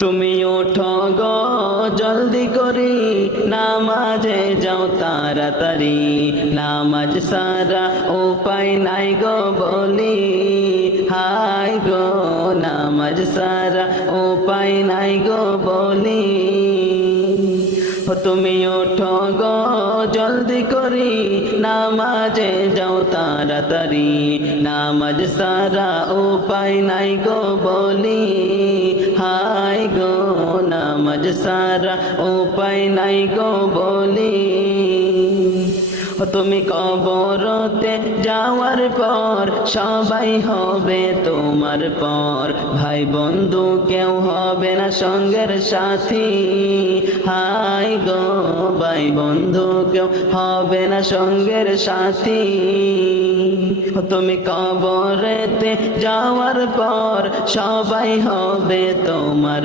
তুমি ওঠো গো জলদি করি, নামাজে যাও তাড়াতাড়ি, নামাজ সারা উপায় নাই গো বলি, হাই গো নামাজ সারা উপায় নাই গো বলি। তুমি ওঠো গো জলদি করি, নামাজে যাও তাড়াতাড়ি, নামাজ সারা উপায় নাই গো বলি, হাই গো নামাজ সারা উপায় নাই গো বলি। তুমি কবরতে যাওয়ার পর সবাই হবে তোমার পর, ভাই বন্ধু কেউ হবে না সঙ্গের সাথী, হাই গো ভাই বন্ধু কেউ হবে না সঙ্গের সাথী। তুমি কবরেতে যাওয়ার পর সবাই হবে তোমার